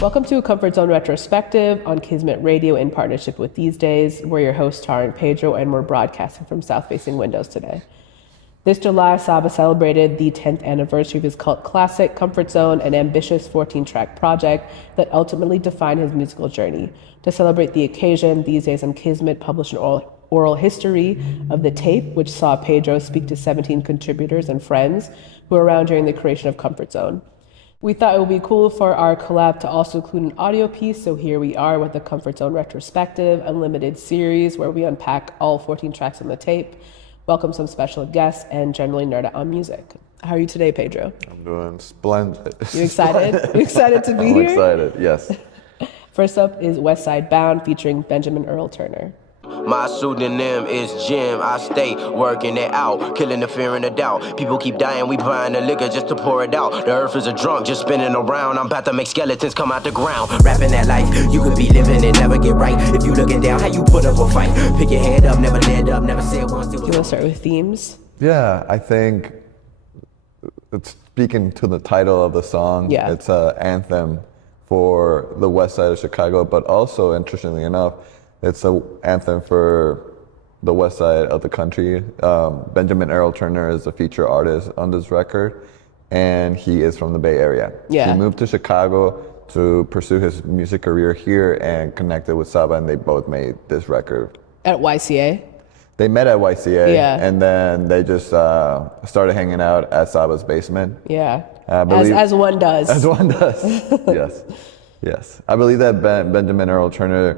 Welcome to A ComfortZone Retrospective on Kismet Radio in partnership with These Days. We're your hosts, Tara and Pedro, and we're broadcasting from south-facing windows today. This July, Saba celebrated the 10th anniversary of his cult classic, Comfort Zone, an ambitious 14-track project that ultimately defined his musical journey. To celebrate the occasion, These Days on Kismet published an oral history of the tape, which saw Pedro speak to 17 contributors and friends who were around during the creation of Comfort Zone. We thought it would be cool for our collab to also include an audio piece, so here we are with the Comfort Zone Retrospective, a limited series where we unpack all 14 tracks on the tape, welcome some special guests, and generally nerd out on music. How are you today, Pedro? I'm doing splendid. You excited? You excited to be here? I'm excited, yes. First up is Westside Bound featuring Benjamin Earl Turner. My pseudonym is Jim. I stay working it out, killing the fear and the doubt. People keep dying, we buying the liquor just to pour it out. The earth is a drunk, just spinning around. I'm about to make skeletons come out the ground. Rapping that life, you could be living and never get right. If you looking down, how you put up a fight? Pick your head up, never land up, never say it once. Do you want to start with themes? Yeah, I think it's speaking to the title of the song. Yeah. It's an anthem for the west side of Chicago, but also, interestingly enough, it's an anthem for the west side of the country. Benjamin Earl Turner is a feature artist on this record, and he is from the Bay Area. Yeah. He moved to Chicago to pursue his music career here and connected with Saba, and they both made this record. At YCA? They met at YCA, Yeah. and then they just started hanging out at Saba's basement. Yeah, believe- as one does. As one does, yes. Yes. I believe that Benjamin Earl Turner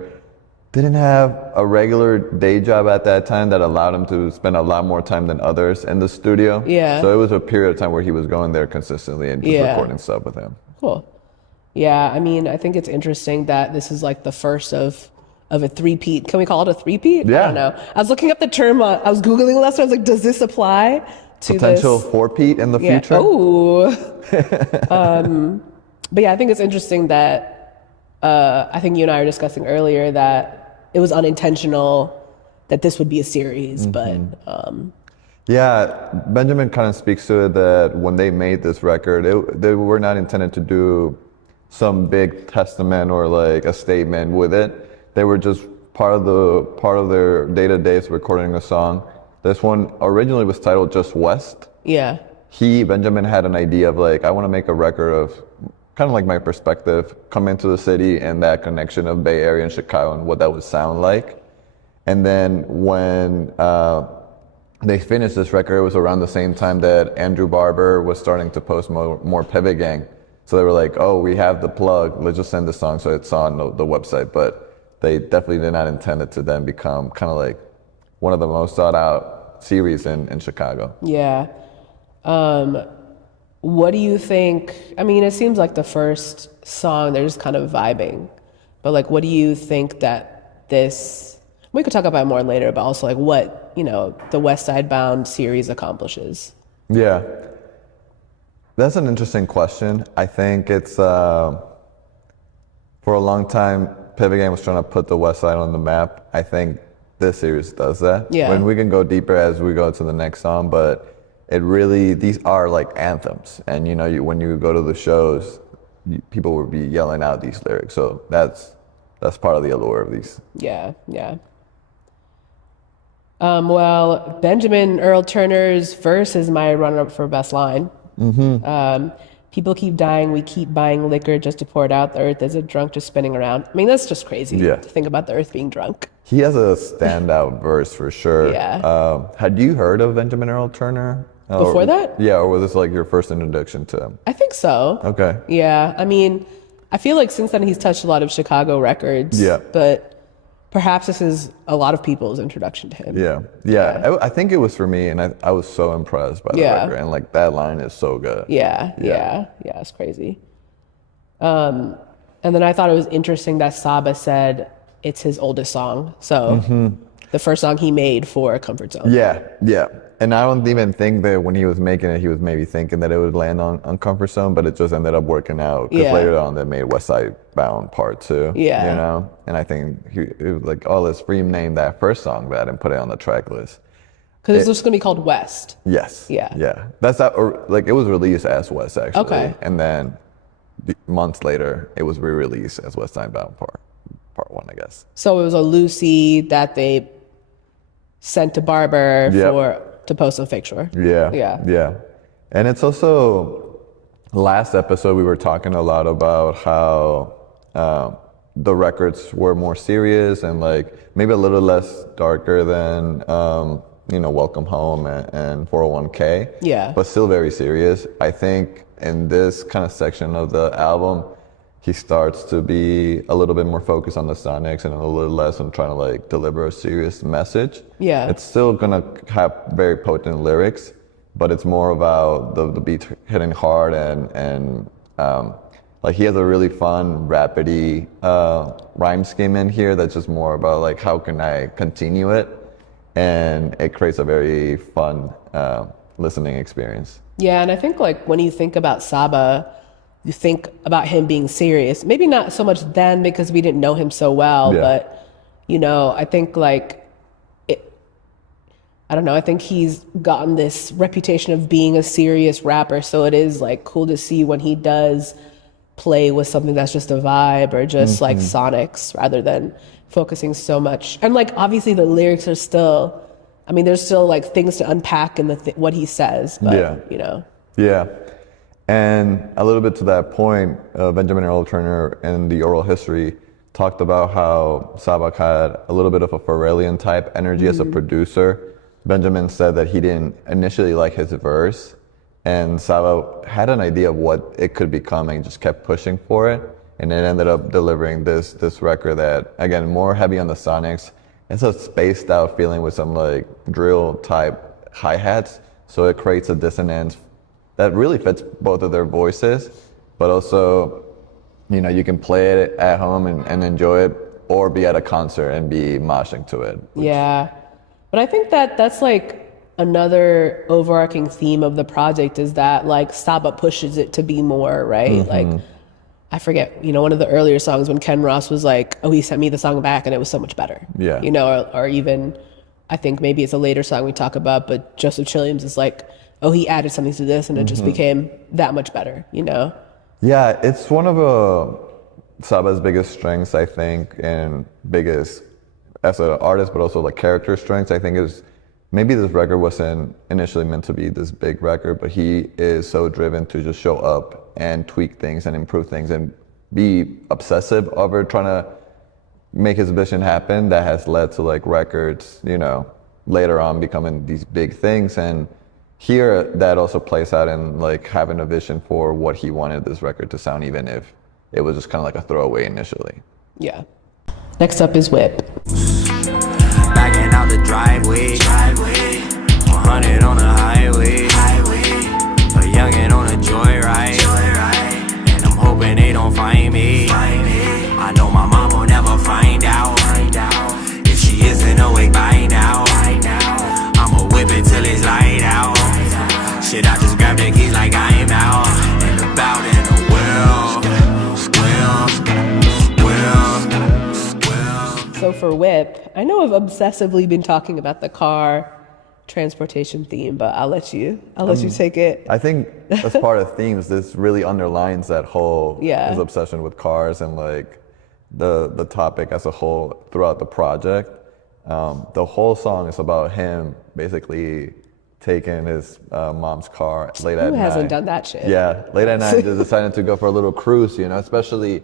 didn't have a regular day job at that time that allowed him to spend a lot more time than others in the studio. Yeah. So it was a period of time where he was going there consistently and just Yeah. recording stuff with him. Cool. Yeah, I mean, I think it's interesting that this is like the first of a three-peat. Can we call it a three-peat? Yeah. I don't know. I was looking up the term, I was Googling last night, I was like, does this apply to Potential this? four-peat in the Yeah. future? Oh. But yeah, I think it's interesting that I think you and I were discussing earlier that it was unintentional that this would be a series, but Yeah, Benjamin kind of speaks to it that when they made this record, they were not intended to do some big testament or like a statement with it. They were just part of their day-to-day recording a song. This one originally was titled just West. yeah. Benjamin had an idea of like, I want to make a record of kind of like my perspective, come into the city and that connection of Bay Area and Chicago and what that would sound like. And then when they finished this record, it was around the same time that Andrew Barber was starting to post more Pivot Gang. So they were like, oh, we have the plug, let's just send the song so it's on the website. But they definitely did not intend it to then become kind of like one of the most sought out series in Chicago. Yeah. What do you think? I mean, it seems like the first song, they're just kind of vibing. But like, what do you think that this, we could talk about it more later, but also like what, the Westside Bound series accomplishes? Yeah. That's an interesting question. I think it's, for a long time, Pivot Gang was trying to put the West Side on the map. I think this series does that. Yeah. When we can go deeper as we go to the next song, but these are like anthems. And when you go to the shows, people will be yelling out these lyrics. So that's part of the allure of these. Yeah, yeah. Well, Benjamin Earl Turner's verse is my runner-up for best line. People keep dying, we keep buying liquor just to pour it out. The earth is a drunk just spinning around. I mean, that's just crazy Yeah. to think about the earth being drunk. He has a standout verse for sure. Yeah. Had you heard of Benjamin Earl Turner? Before that? Yeah, or was this like your first introduction to him? I think so. Okay. Yeah, I mean, I feel like since then he's touched a lot of Chicago records. Yeah. But perhaps this is a lot of people's introduction to him. Yeah. I think it was for me, and I was so impressed by the Yeah. record, and like that line is so good. Yeah, it's crazy. And then I thought it was interesting that Saba said it's his oldest song. So the first song he made for Comfort Zone. Yeah. And I don't even think that when he was making it, he was maybe thinking that it would land on Comfort Zone, but it just ended up working out. Because Yeah. later on, they made Westside Bound Part 2. Yeah. And I think it was like, oh, let's rename that first song that and put it on the track list. Because it's just going to be called West. Yes. Yeah. Yeah. That's how, or like it was released as West actually. Okay. And then months later, it was re-released as Westside Bound part 1, I guess. So it was a Lucy that they sent to Barber to post on Fake Shore. Yeah. And it's also, last episode we were talking a lot about how the records were more serious and like maybe a little less darker than Welcome Home and 401k. Yeah. But still very serious. I think in this kind of section of the album, he starts to be a little bit more focused on the sonics and a little less on trying to like deliver a serious message. Yeah. It's still gonna have very potent lyrics, but it's more about the beat hitting hard and like he has a really fun, rapidy rhyme scheme in here that's just more about like how can I continue it, and it creates a very fun listening experience. Yeah, and I think like when you think about Saba, you think about him being serious. Maybe not so much then because we didn't know him so well, but I think like I don't know, I think he's gotten this reputation of being a serious rapper, so it is like cool to see when he does play with something that's just a vibe or just like sonics rather than focusing so much. And like obviously the lyrics are still, I mean, there's still like things to unpack in what he says, but Yeah. And a little bit to that point, Benjamin Earl Turner in the Oral History talked about how Saba had a little bit of a Pharrellian type energy as a producer. Benjamin said that he didn't initially like his verse, and Saba had an idea of what it could become and just kept pushing for it. And it ended up delivering this record that, again, more heavy on the sonics. It's a spaced out feeling with some like drill type hi-hats. So it creates a dissonance that really fits both of their voices, but also, you can play it at home and enjoy it, or be at a concert and be moshing to it. Yeah, but I think that's like another overarching theme of the project is that like Saba pushes it to be more, right? Like, I forget, one of the earlier songs when Ken Ross was like, oh, he sent me the song back and it was so much better. Yeah. Or even, I think maybe it's a later song we talk about, but Joseph Chilliams is like, oh, he added something to this and it just became that much better, Yeah, it's one of Saba's biggest strengths, I think, and biggest as an artist, but also like character strengths. I think is maybe this record wasn't initially meant to be this big record, but he is so driven to just show up and tweak things and improve things and be obsessive over trying to make his vision happen. That has led to like records, later on becoming these big things. And here that also plays out in like having a vision for what he wanted this record to sound, even if it was just kind of like a throwaway initially. Yeah. Next up is Whip. Backing out the driveway, 100 on the highway, a youngin' on a joyride, and I'm hoping they don't find me. I know my mom will never find out if she isn't awake by now. I'ma whip it till it's light out. Shit, I just grab the keys like I'm out and about in the world. Squirrel. So for Whip, I know I've obsessively been talking about the car transportation theme, but I'll let you take it. I think as part of themes, this really underlines that whole his obsession with cars and like the topic as a whole throughout the project. The whole song is about him basically taking his mom's car late at night. Who hasn't done that shit? Yeah, late at night, just deciding to go for a little cruise, especially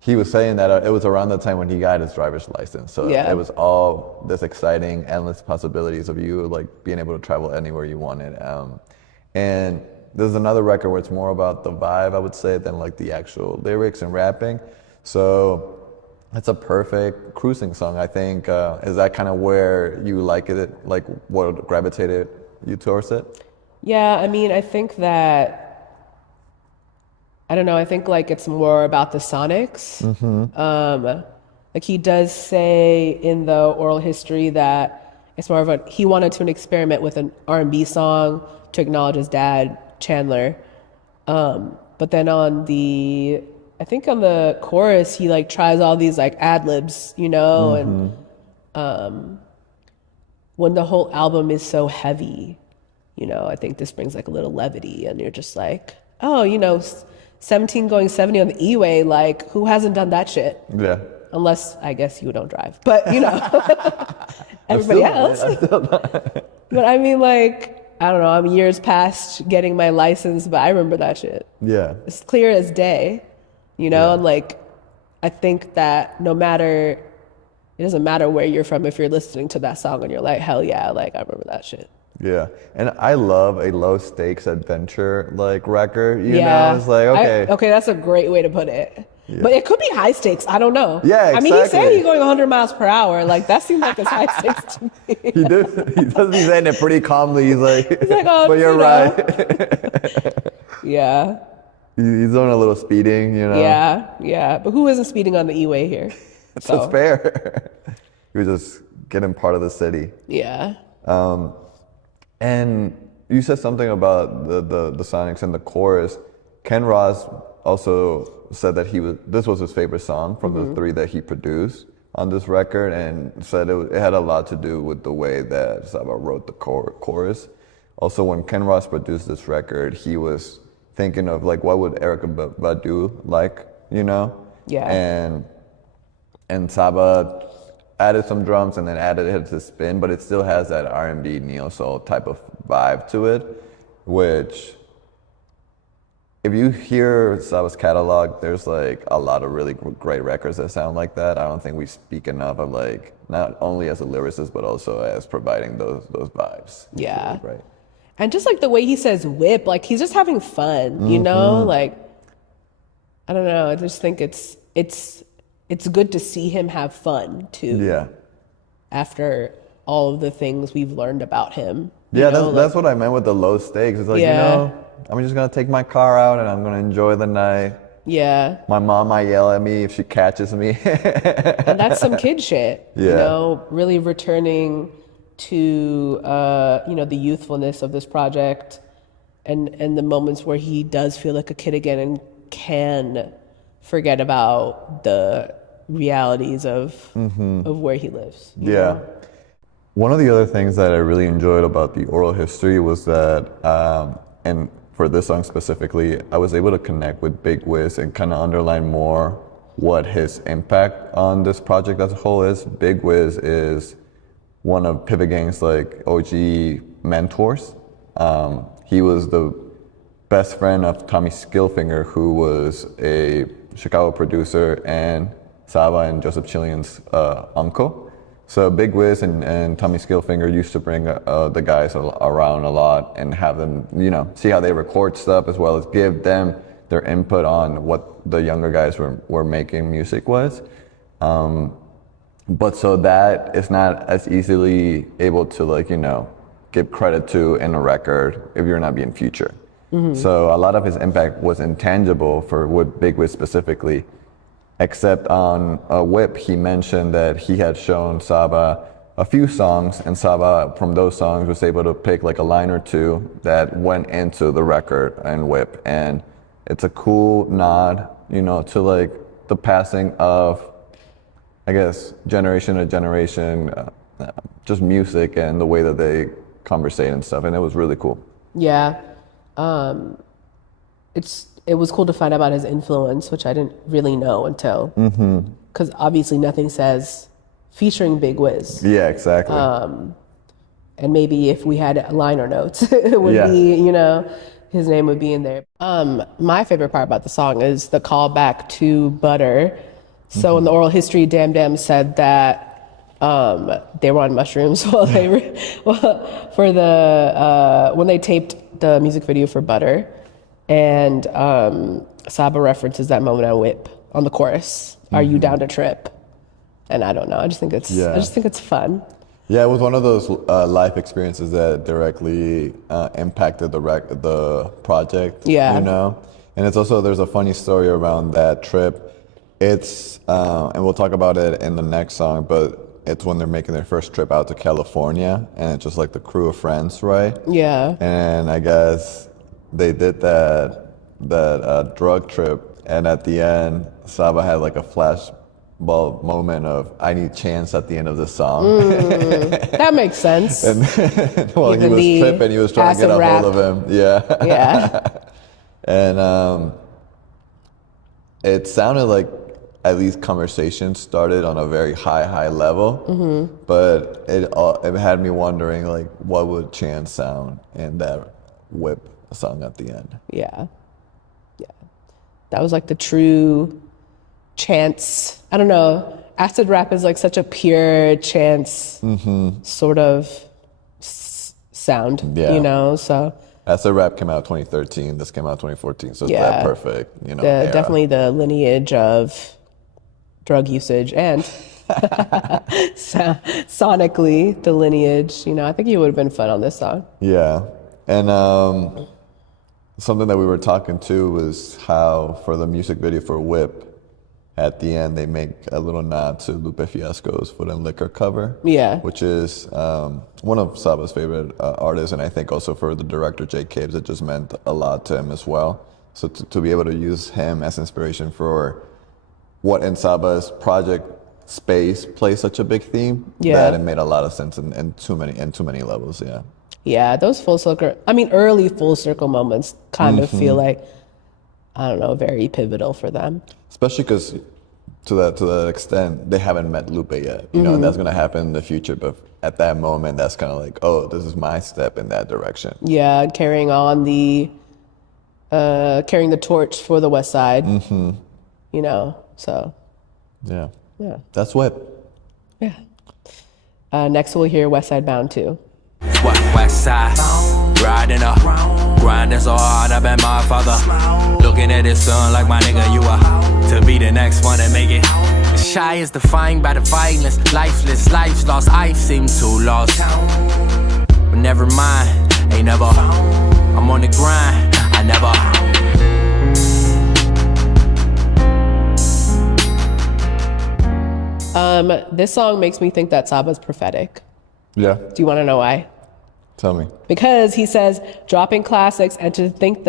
he was saying that it was around the time when he got his driver's license. So it was all this exciting, endless possibilities of you like being able to travel anywhere you wanted. And there's another record where it's more about the vibe, I would say, than like the actual lyrics and rapping. So it's a perfect cruising song, I think. Is that kind of where you like it? Like what gravitated you towards it? Yeah, I mean, I think that, I don't know, I think like it's more about the sonics. Like he does say in the oral history that it's more of he wanted to experiment with an R&B song to acknowledge his dad, Chandler. But then I think on the chorus, he like tries all these like ad libs, and when the whole album is so heavy, I think this brings like a little levity and you're just like, oh, 17 going 70 on the E-way, like, who hasn't done that shit? Yeah. Unless, I guess, you don't drive. But, you know, everybody else. But I mean, like, I don't know, I'm years past getting my license, but I remember that shit. Yeah. It's clear as day, you know? Yeah. And, like, I think that it doesn't matter where you're from if you're listening to that song and you're like, hell yeah, like, I remember that shit. Yeah, and I love a low stakes adventure like record. You know, it's like okay, that's a great way to put it. Yeah. But it could be high stakes. I don't know. Yeah, exactly. I mean, he said he's going 100 miles per hour. Like that seems like it's high stakes to me. He does be saying it pretty calmly. He's like, oh, but you're right. Yeah. He's doing a little speeding, you know. Yeah. But who isn't speeding on the E-way here? That's fair. He was just getting part of the city. Yeah. And you said something about the Sonics and the chorus. Ken Ross also said that this was his favorite song from the three that he produced on this record, and said it had a lot to do with the way that Saba wrote the chorus. Also, when Ken Ross produced this record, he was thinking of like, what would Erykah Badu like, you know? Yeah. And Saba added some drums and then added it to spin, but it still has that R&B neo-soul type of vibe to it, which if you hear Saba's catalog, there's like a lot of really great records that sound like that. I don't think we speak enough of like, not only as a lyricist, but also as providing those vibes. Yeah. Right. And just like the way he says whip, like he's just having fun, you know? Like, I don't know, I just think it's good to see him have fun too. Yeah. After all of the things we've learned about him. Yeah, that's what I meant with the low stakes. It's like, you know, I'm just gonna take my car out and I'm gonna enjoy the night. Yeah. My mom might yell at me if she catches me. And that's some kid shit. Yeah. You know, really returning to you know, the youthfulness of this project and the moments where he does feel like a kid again and can forget about the realities of where he lives. You know? One of the other things that I really enjoyed about the oral history was that, and for this song specifically, I was able to connect with Big Wiz and kind of underline more what his impact on this project as a whole is. Big Wiz is one of Pivot Gang's like OG mentors. He was the best friend of Tommy Skillfinger, who was a Chicago producer and Saba and Joseph Chillian's uncle. So Big Wiz and Tommy Skillfinger used to bring the guys around a lot and have them, you know, see how they record stuff, as well as give them their input on what the younger guys were making music was. But so that is not as easily able to, like, you know, give credit to in a record if you're not being featured. So a lot of his impact was intangible for Big Wiz specifically, except on Whip, he mentioned that he had shown Saba a few songs, and Saba from those songs was able to pick like a line or two that went into the record and Whip. And it's a cool nod, you know, to like the passing of, I guess, generation to generation, just music and the way that they conversate and stuff. And it was really cool. Yeah. It was cool to find out about his influence, which I didn't really know until, because obviously nothing says featuring Big Wiz. Yeah, exactly. And maybe if we had liner notes, it would be, you know, his name would be in there. My favorite part about the song is the callback to Butter. So in the oral history, Dam Dam said that they were on mushrooms while when they taped the music video for Butter. And Saba references that moment on Whip on the chorus. Are you down to trip? And I don't know. I just think it's fun. Yeah, it was one of those life experiences that directly impacted the project. Yeah. You know, and it's also, there's a funny story around that trip. It's and we'll talk about it in the next song, but it's when they're making their first trip out to California, and it's just like the crew of friends, right? Yeah. And I guess they did that drug trip, and at the end, Saba had like a flashbulb moment of "I need Chance" at the end of the song. That makes sense. And well, he was tripping, he was trying to get a hold of him. Yeah. Yeah. And it sounded like at least conversation started on a very high level, but it had me wondering like what would Chance sound in that whip song at the end. Yeah. That was like the true Chance. I don't know. Acid rap is like such a pure Chance sort of sound, you know? So Acid rap came out 2013. This came out 2014. So it's that perfect, era. Definitely the lineage of drug usage and sonically the lineage. I think he would have been fun on this song. Yeah, and something that we were talking to was how for the music video for Whip, at the end they make a little nod to Lupe Fiasco's Food and Liquor cover. Yeah. Which is one of Saba's favorite artists, and I think also for the director Jay Caves, it just meant a lot to him as well. So to be able to use him as inspiration for what in Saba's project space plays such a big theme, that it made a lot of sense in too many levels. Yeah, those early full circle moments kind of feel like, I don't know, very pivotal for them. Especially because to that extent, they haven't met Lupe yet, and that's going to happen in the future. But at that moment, that's kind of like, oh, this is my step in that direction. Yeah, carrying on carrying the torch for the West Side, so. Yeah. That's Whip. Yeah. Next we'll hear Westside Bound too. West side, riding up, grinding so hard, I bet my father. Looking at his son like my nigga, you are to be the next one to make it. The shy is defined by the violence, lifeless, life's lost. I seem too lost, but never mind, ain't never. I'm on the grind, I never. This song makes me think that Saba's prophetic. Yeah. Do you want to know why? Tell me. Because he says, dropping classics, and to think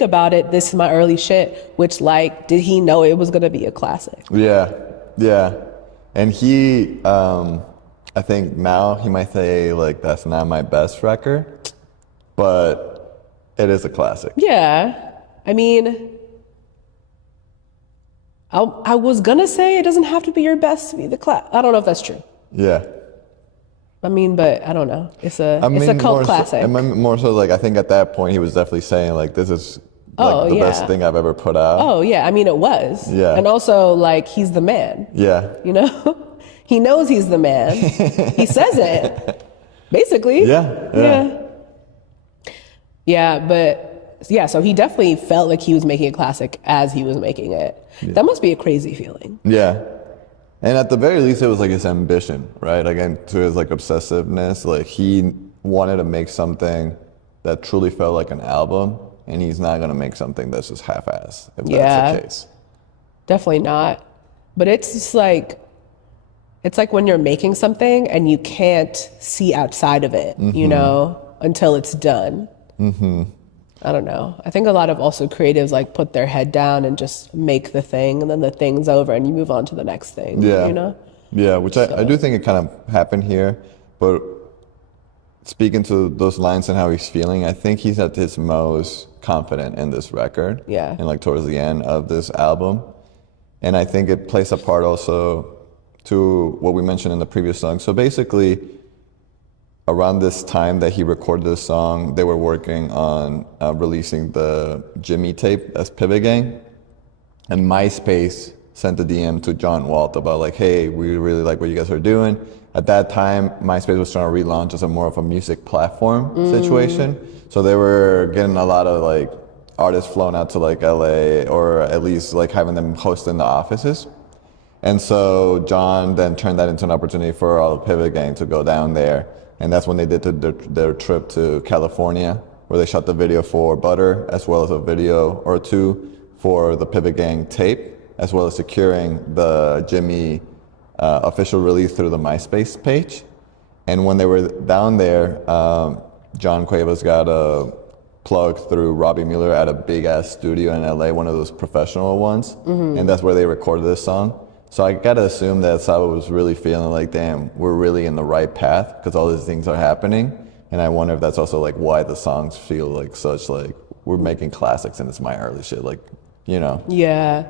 about it, this is my early shit, which like, did he know it was going to be a classic? Yeah. And he, I think now he might say like, that's not my best record, but it is a classic. Yeah. I mean, I was going to say it doesn't have to be your best to be the class. I don't know if that's true. Yeah. I mean, but I don't know. It's a cult classic. More so like, I think at that point he was definitely saying like, this is like the best thing I've ever put out. Oh yeah, I mean it was. Yeah. And also like, he's the man. Yeah. He knows he's the man. He says it, basically. Yeah. So he definitely felt like he was making a classic as he was making it. Yeah. That must be a crazy feeling. Yeah. And at the very least, it was like his ambition, right? Again, to his like obsessiveness, like he wanted to make something that truly felt like an album, and he's not gonna make something that's just half-assed, if that's the case. Definitely not. But it's just like, it's like when you're making something and you can't see outside of it, until it's done. I don't know. I think a lot of also creatives like put their head down and just make the thing, and then the thing's over and you move on to the next thing. Yeah, which I do think it kind of happened here, but speaking to those lines and how he's feeling, I think he's at his most confident in this record. Yeah. And like towards the end of this album. And I think it plays a part also to what we mentioned in the previous song. So basically, around this time that he recorded this song, they were working on releasing the Jimmy tape as Pivot Gang. And MySpace sent a DM to John Walt about like, hey, we really like what you guys are doing. At that time, MySpace was trying to relaunch as a more of a music platform situation. So they were getting a lot of like artists flown out to like LA, or at least like having them host in the offices. And so John then turned that into an opportunity for all the Pivot Gang to go down there. And that's when they did their trip to California, where they shot the video for Butter, as well as a video or two for the Pivot Gang tape, as well as securing the Jimmy official release through the MySpace page. And when they were down there, John Cuevas got a plug through Robbie Mueller at a big ass studio in LA, one of those professional ones. And that's where they recorded this song. So I gotta assume that Saba was really feeling like, damn, we're really in the right path because all these things are happening. And I wonder if that's also like why the songs feel like such like, we're making classics and it's my early shit. Like, Yeah.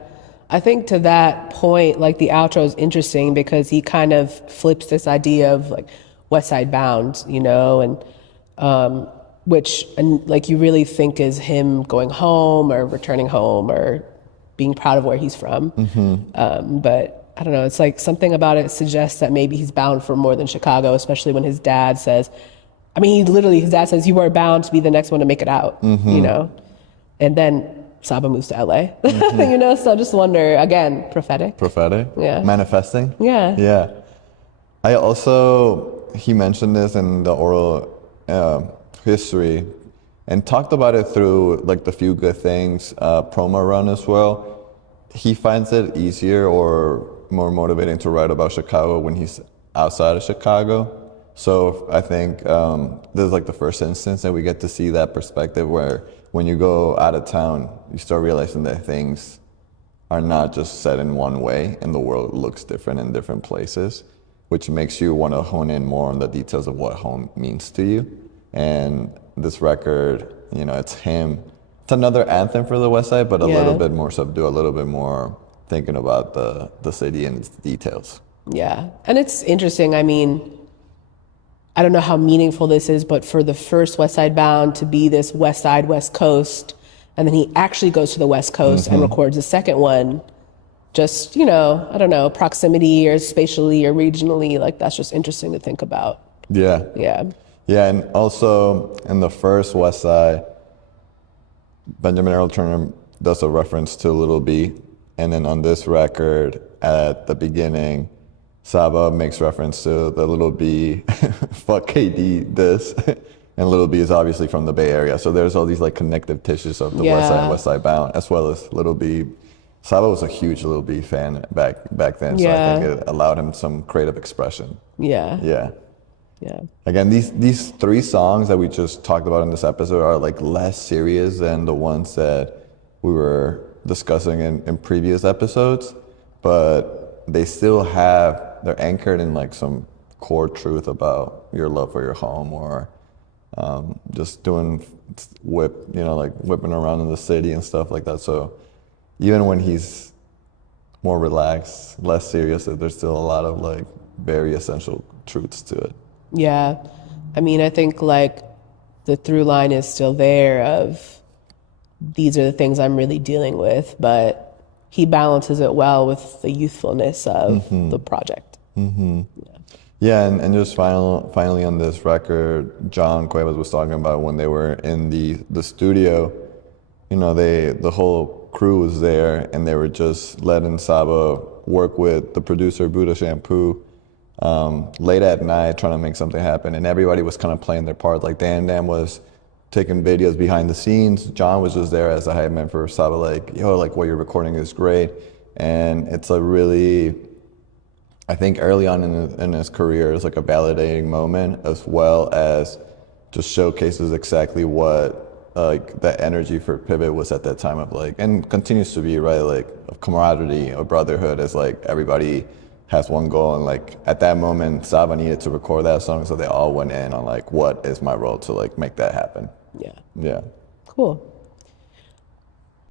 I think to that point, like the outro is interesting because he kind of flips this idea of like Westside Bound, and which and like you really think is him going home or returning home or being proud of where he's from. But I don't know, it's like something about it suggests that maybe he's bound for more than Chicago, especially when his dad says, his dad says, you are bound to be the next one to make it out, and then Saba moves to LA, so I just wonder, again, prophetic. Yeah. Manifesting. Yeah. Yeah. He mentioned this in the oral history and talked about it through like the Few Good Things promo run as well. He finds it easier or more motivating to write about Chicago when he's outside of Chicago. So I think this is like the first instance that we get to see that perspective where when you go out of town, you start realizing that things are not just set in one way and the world looks different in different places, which makes you want to hone in more on the details of what home means to you. And this record, it's him. It's another anthem for the West Side, but a little bit more subdued, a little bit more thinking about the city and its details. Yeah. And it's interesting. I don't know how meaningful this is, but for the first Westside Bound to be this West Side, West Coast, and then he actually goes to the West Coast and records the second one, just, I don't know, proximity or spatially or regionally, like that's just interesting to think about. Yeah. Yeah. Yeah, and also in the first West Side, Benjamin Earl Turner does a reference to Little B, and then on this record, at the beginning, Saba makes reference to the Little B, fuck KD, this, and Little B is obviously from the Bay Area. So there's all these like connective tissues of the West Side Bound, as well as Little B. Saba was a huge Little B fan back then, so I think it allowed him some creative expression. Yeah. Again, these three songs that we just talked about in this episode are like less serious than the ones that we were discussing in previous episodes, but they still they're anchored in like some core truth about your love for your home or just doing like whipping around in the city and stuff like that. So even when he's more relaxed, less serious, there's still a lot of like very essential truths to it. Yeah. I think like the through line is still there of these are the things I'm really dealing with, but he balances it well with the youthfulness of the project. Yeah, and just finally on this record, John Cuevas was talking about when they were in the studio, the whole crew was there and they were just letting Saba work with the producer, Buddha Shampoo, late at night trying to make something happen, and everybody was kind of playing their part. Like Dan was taking videos behind the scenes. John was just there as a hype man for Saba, like, yo, like what you're recording is great. And it's a really, I think early on in his career, it's like a validating moment, as well as just showcases exactly what like the energy for Pivot was at that time of like, and continues to be, right, like a camaraderie, a brotherhood, as like everybody has one goal, and like at that moment Saba needed to record that song, so they all went in on like, what is my role to like make that happen. Yeah. Cool.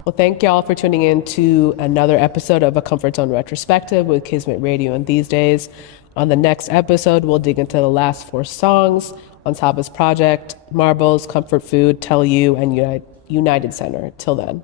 Well, thank y'all for tuning in to another episode of A Comfort Zone Retrospective with Kismet Radio and These Days. On the next episode, we'll dig into the last 4 songs on Saba's project, Marbles, Comfort Food, Tell You, and United Center. Till then.